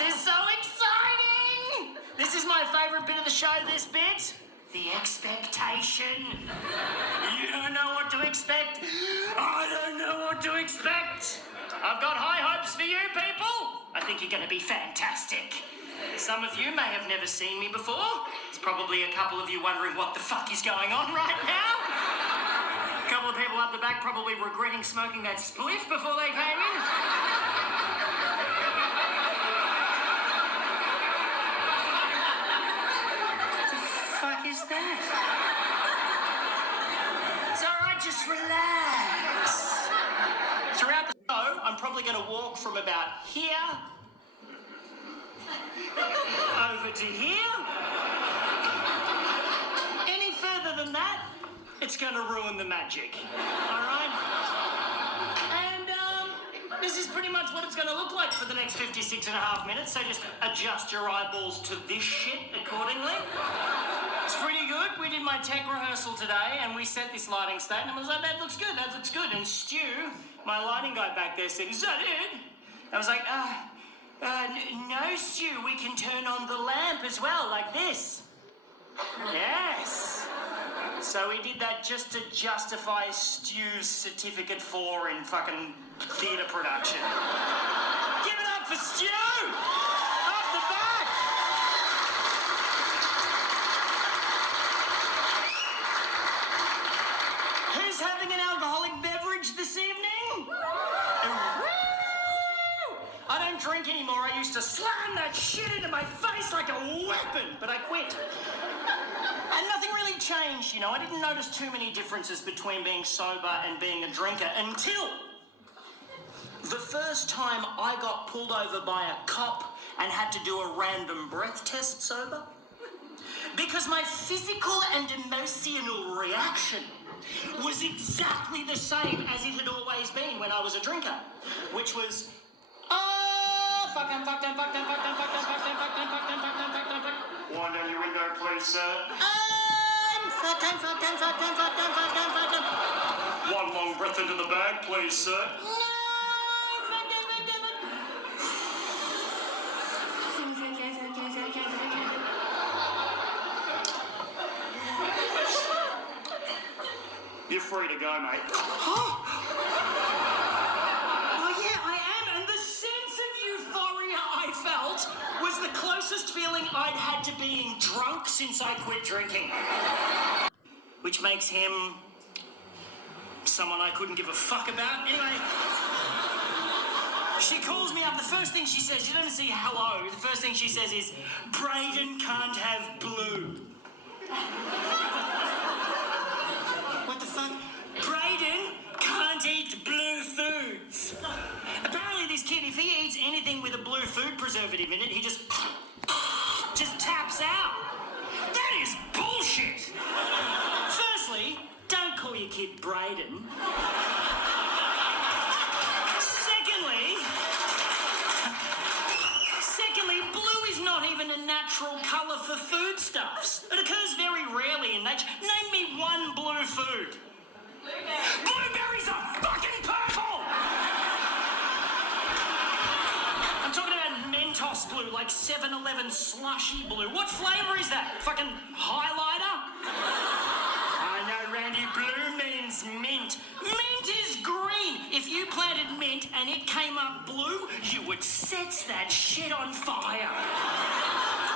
This is so exciting! This is my favourite bit of the show, this bit. The expectation. You don't know what to expect. I don't know what to expect. I've got high hopes for you people. I think you're going to be fantastic. Some of you may have never seen me before. There's probably a couple of you wondering what the fuck is going on right now. A couple of people up the back probably regretting smoking that spliff before they came in. What is that? It's all right, just relax. Throughout the show, I'm probably going to walk from about here over to here. Any further than that, it's going to ruin the magic. All right? And this is pretty much what it's going to look like for the next 56 and a half minutes, so just adjust your eyeballs to this shit accordingly. It's pretty good. We did my tech rehearsal today and we set this lighting state and I was like, that looks good, that looks good. And Stu, my lighting guy back there said, is that it? I was like, no, Stu, we can turn on the lamp as well, like this. Yes. So we did that just to justify Stu's certificate 4 in fucking theatre production. Give it up for Stu! Up the back! Who's having an alcoholic beverage this evening? I don't drink anymore. I used to slam that shit into my face like a weapon, but I quit. And nothing really changed, you know. I didn't notice too many differences between being sober and being a drinker until the first time I got pulled over by a cop and had to do a random breath test sober. Because my physical and emotional reaction was exactly the same as it had always been when I was a drinker, which was, fuck them. Wind down your window, please, sir. Fuck them. One long breath into the bag, please, sir. No, fuck them. You're free to go, mate. Oh, yeah, I am. And the sense of euphoria I felt was the closest feeling I'd had to being drunk since I quit drinking. Which makes him someone I couldn't give a fuck about. Anyway, she calls me up. The first thing she says, she doesn't say hello. The first thing she says is, Brayden can't have blue. What the fuck? Brayden can't eat blue foods. Apparently this kid, if he eats anything with a blue food preservative in it, he just taps out. That is bullshit. Firstly, don't call your kid Brayden. Secondly, blue is not even a natural colour for foodstuffs. It occurs very rarely in nature. Name me one blue food. Blueberries are fucking purple! I'm talking about Mentos blue, like 7-Eleven slushy blue. What flavour is that? Fucking highlighter? I know, Randy, blue means mint. Mint is green. If you planted mint and it came up blue, you would set that shit on fire.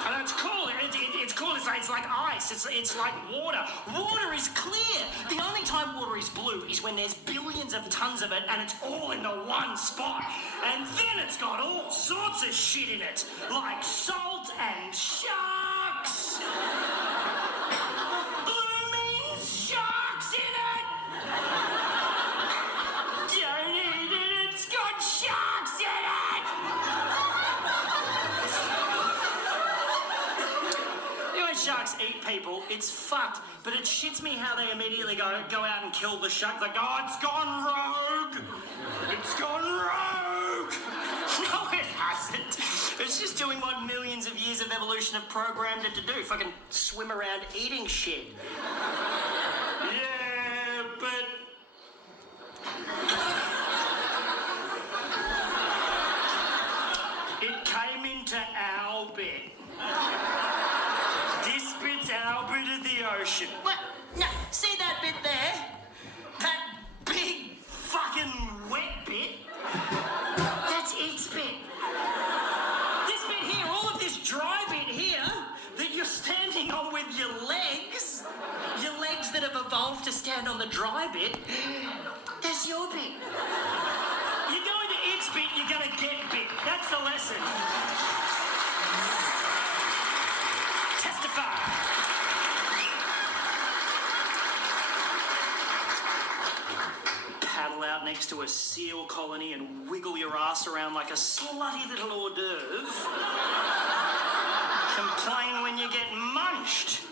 And it's cool. It's cool. It's like ice. It's like water. Water is clear. The only time water is blue is when there's billions of tons of it and it's all in the one spot. And then it's got all sorts of shit in it, like salt and sharks. Blue means sharks in it. Don't eat it. It's got sharks in it. Sharks eat people, it's fucked, but it shits me how they immediately go out and kill the shark. Like, oh, it's gone rogue! It's gone rogue! No, it hasn't. It's just doing what millions of years of evolution have programmed it to do. Fucking swim around eating shit. Yeah, but... it came into dry bit, that's your bit. You go into its bit, you're gonna get bit. That's the lesson. Testify. Paddle out next to a seal colony and wiggle your ass around like a slutty little hors d'oeuvre. Complain when you get munched.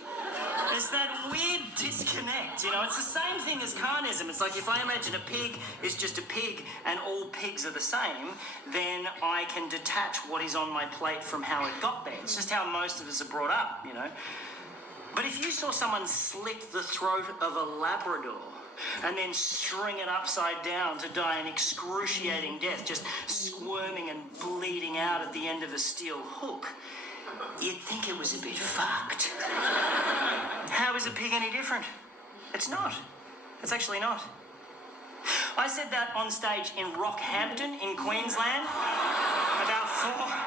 There's that weird disconnect, you know? It's the same thing as carnism. It's like if I imagine a pig is just a pig and all pigs are the same, then I can detach what is on my plate from how it got there. It's just how most of us are brought up, you know? But if you saw someone slit the throat of a Labrador and then string it upside down to die an excruciating death, just squirming and bleeding out at the end of a steel hook, you'd think it was a bit fucked. How is a pig any different? It's not. It's actually not. I said that on stage in Rockhampton in Queensland about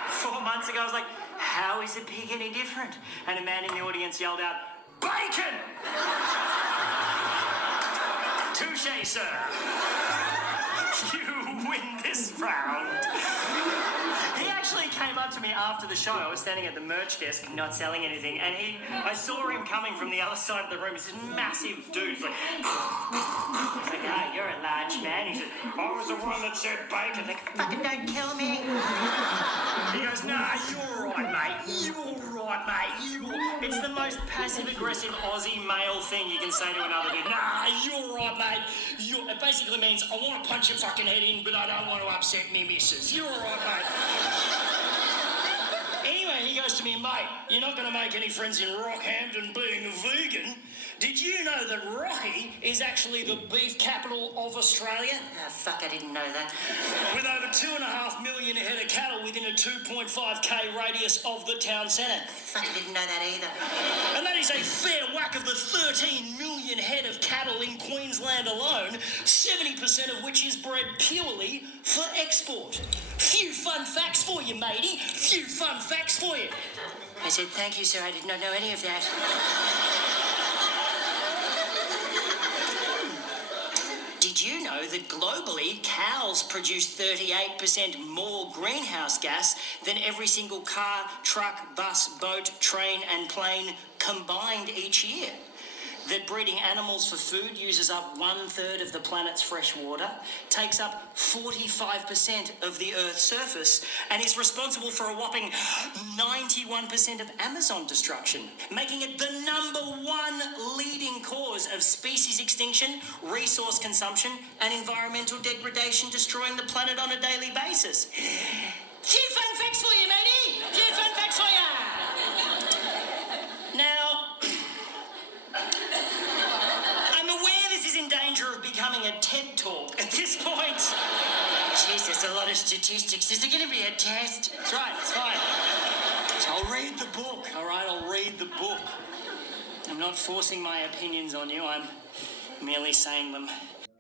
four months ago. I was like, how is a pig any different? And a man in the audience yelled out, bacon! Touché, sir. You win this round. He actually came up to me after the show. I was standing at the merch desk, not selling anything, and I saw him coming from the other side of the room. He's this massive dude. He's like, ah, you're a large man. He said, I was the one that said bacon. Like, fucking don't kill me. He goes, nah, you're right, mate. You're right, mate. It's the most passive-aggressive Aussie male thing you can say to another dude. Nah, you're right, mate. It basically means I want to punch your fucking head in, but I don't want to upset me missus. You're all right, mate. Anyway, he goes to me, mate, you're not going to make any friends in Rockhampton being a vegan. Did you know that Rocky is actually the beef capital of Australia? Ah, fuck, I didn't know that. With over 2.5 million head of cattle within a 2.5k radius of the town centre. Fuck, I didn't know that either. And that is a fair whack of the 13 million head of cattle in Queensland alone, 70% of which is bred purely for export. Few fun facts for you, matey. Few fun facts for you. I said, thank you, sir. I did not know any of that. Did you know that globally, cows produce 38% more greenhouse gas than every single car, truck, bus, boat, train and plane combined each year? That breeding animals for food uses up 1/3 of the planet's fresh water, takes up 45% of the Earth's surface, and is responsible for a whopping 91% of Amazon destruction, making it the #1 leading cause of species extinction, resource consumption, and environmental degradation, destroying the planet on a daily basis. Few fun facts for you, matey! Few fun facts for you! Now, I'm aware this is in danger of becoming a TED Talk at this point. Jeez, there's a lot of statistics. Is it going to be a test? That's right, it's fine. So I'll read the book, all right? I'll read the book. I'm not forcing my opinions on you. I'm merely saying them.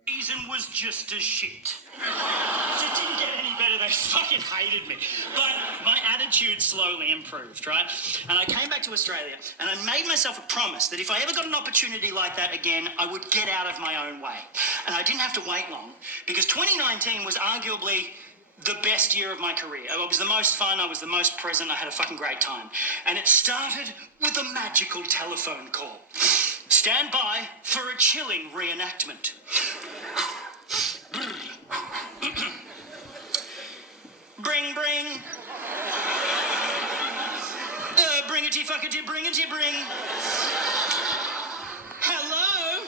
Season was just as shit. It didn't get any better. They fucking hated me. But my attitude slowly improved, right? And I came back to Australia and I made myself a promise that if I ever got an opportunity like that again, I would get out of my own way. And I didn't have to wait long because 2019 was arguably the best year of my career. It was the most fun. I was the most present. I had a fucking great time. And it started with a magical telephone call. Stand by for a chilling reenactment. Bring. Bring-a-ty, fuck-a-ty, bring-a-ty, bring. Hello?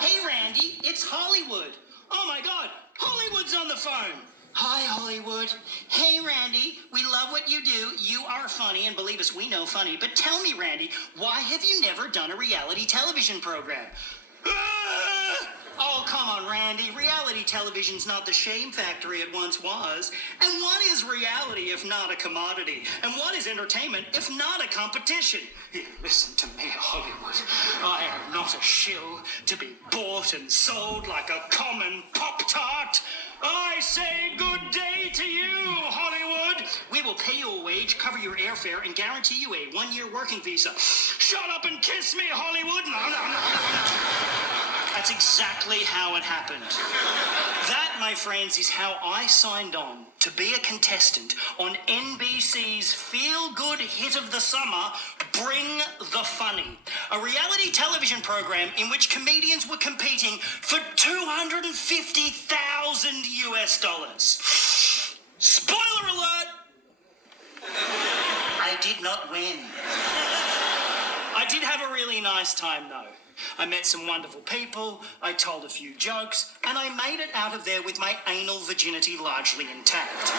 Hey, Randy, it's Hollywood. Oh, my God, Hollywood's on the phone. Hi, Hollywood. Hey, Randy, we love what you do. You are funny, and believe us, we know funny. But tell me, Randy, why have you never done a reality television program? Oh, come on, Randy. Reality television's not the shame factory it once was. And what is reality if not a commodity? And what is entertainment if not a competition? Here, listen to me, Hollywood. I am not a shill to be bought and sold like a common Pop-Tart. I say good day to you, Hollywood. We will pay you a wage, cover your airfare, and guarantee you a 1-year working visa. Shut up and kiss me, Hollywood. No. That's exactly how it happened. That, my friends, is how I signed on to be a contestant on NBC's feel-good hit of the summer, Bring the Funny, a reality television program in which comedians were competing for $250,000 US. Spoiler alert! I did not win. I did have a really nice time, though. I met some wonderful people, I told a few jokes, and I made it out of there with my anal virginity largely intact.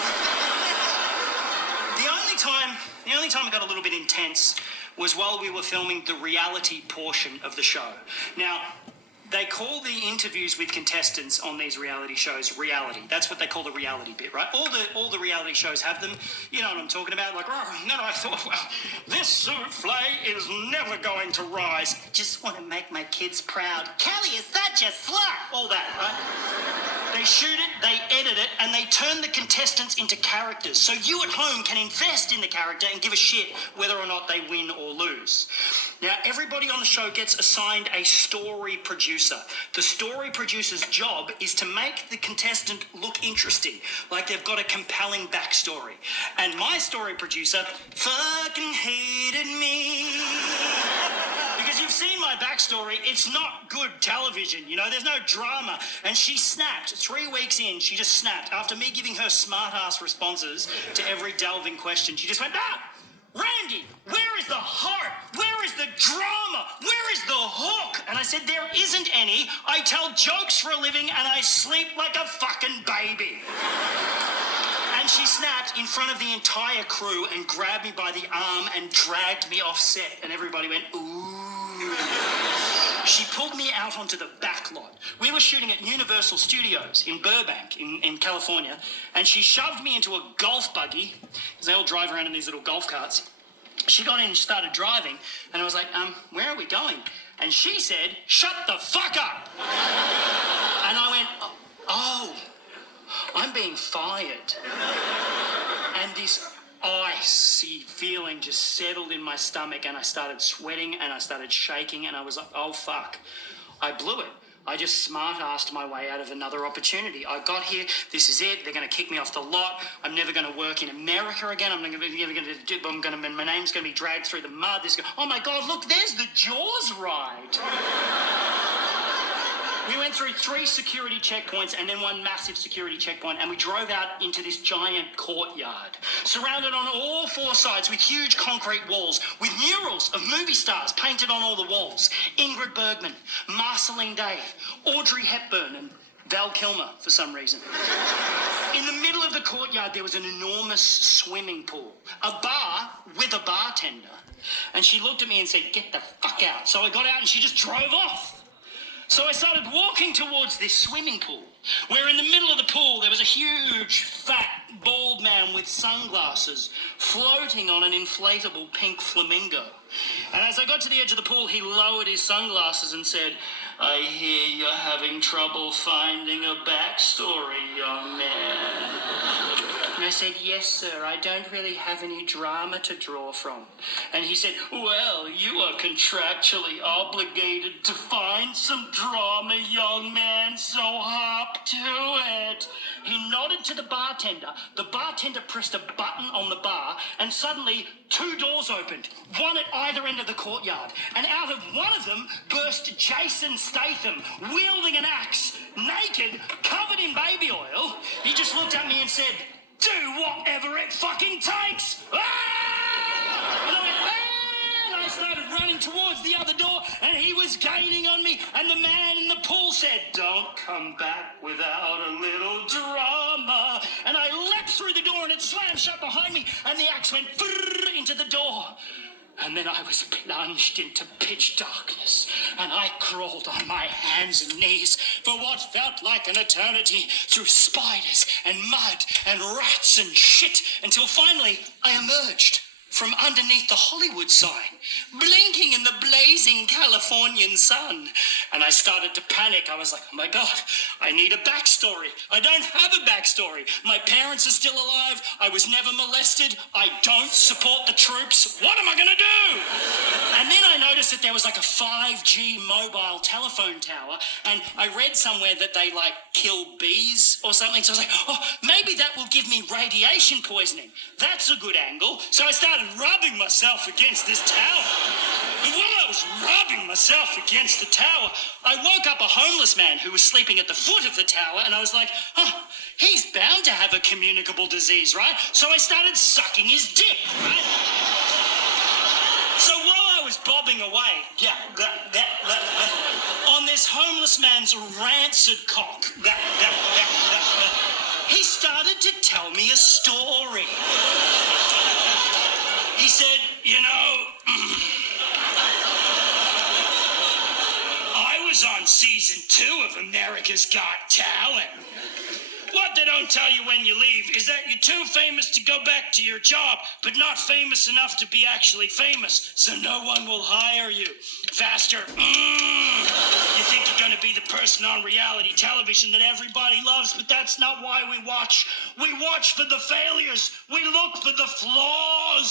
The only time it got a little bit intense was while we were filming the reality portion of the show. Now, they call the interviews with contestants on these reality shows reality. That's what they call the reality bit, right? All the reality shows have them. You know what I'm talking about? Like, oh, and then I thought, well, this souffle is never going to rise. Just want to make my kids proud. Kelly is such a slut. All that, right? They shoot it, they edit it, and they turn the contestants into characters. So you at home can invest in the character and give a shit whether or not they win or lose. Now, everybody on the show gets assigned a story producer. The story producer's job is to make the contestant look interesting, like they've got a compelling backstory. And my story producer fucking hated me. Because you've seen my backstory, it's not good television, you know, there's no drama. And she snapped. 3 weeks in, she just snapped. After me giving her smart-ass responses to every delving question, she just went, Randy, where is the heart? Where is the drama? Where is the hook? And I said, there isn't any. I tell jokes for a living and I sleep like a fucking baby. And she snapped in front of the entire crew and grabbed me by the arm and dragged me off set. And everybody went, ooh. She pulled me out onto the back lot. We were shooting at Universal Studios in Burbank, in California, and she shoved me into a golf buggy, because they all drive around in these little golf carts. She got in and started driving, and I was like, where are we going? And she said, shut the fuck up! And I went, oh, I'm being fired. And this icy feeling just settled in my stomach and I started sweating and I started shaking and I was like, oh fuck, I blew it. I just smart-assed my way out of another opportunity. I got here, this is it, they're going to kick me off the lot, I'm never going to work in America again, my name's going to be dragged through the mud, oh my God, look, there's the Jaws ride. We went through 3 security checkpoints and then 1 massive security checkpoint, and we drove out into this giant courtyard, surrounded on all 4 sides with huge concrete walls, with murals of movie stars painted on all the walls. Ingrid Bergman, Marceline Day, Audrey Hepburn, and Val Kilmer for some reason. In the middle of the courtyard, there was an enormous swimming pool, a bar with a bartender. And she looked at me and said, get the fuck out. So I got out and she just drove off. So I started walking towards this swimming pool, where in the middle of the pool there was a huge, fat, bald man with sunglasses floating on an inflatable pink flamingo. And as I got to the edge of the pool, he lowered his sunglasses and said, I hear you're having trouble finding a backstory, young man. And I said, yes, sir, I don't really have any drama to draw from. And he said, well, you are contractually obligated to find some drama, young man, so hop to it. He nodded to the bartender. The bartender pressed a button on the bar, and suddenly 2 doors opened, one at either end of the courtyard. And out of one of them burst Jason Statham, wielding an axe, naked, covered in baby oil. He just looked at me and said, do whatever it fucking takes! Ah! And I went, ah! And I started running towards the other door, and he was gaining on me, and the man in the pool said, don't come back without a little drama. And I leapt through the door, and it slammed shut behind me, and the axe went into the door. And then I was plunged into pitch darkness, and I crawled on my hands and knees for what felt like an eternity through spiders and mud and rats and shit until finally I emerged from underneath the Hollywood sign, blinking in the blazing Californian sun. And I started to panic. I was like, oh my God, I need a backstory. I don't have a backstory. My parents are still alive. I was never molested. I don't support the troops. What am I going to do? And then I noticed that there was like a 5G mobile telephone tower, and I read somewhere that they like kill bees or something. So I was like, oh, maybe that will give me radiation poisoning. That's a good angle. So I started rubbing myself against this tower. And while I was rubbing myself against the tower, I woke up a homeless man who was sleeping at the foot of the tower, and I was like, oh, he's bound to have a communicable disease, right? So I started sucking his dick, right? So while I was bobbing away, on this homeless man's rancid cock, he started to tell me a story. He said, you know, I was on season 2 of America's Got Talent. What they don't tell you when you leave is that you're too famous to go back to your job, but not famous enough to be actually famous, so no one will hire you. Faster. You think you're going to be the person on reality television that everybody loves, but that's not why we watch. We watch for the failures. We look for the flaws.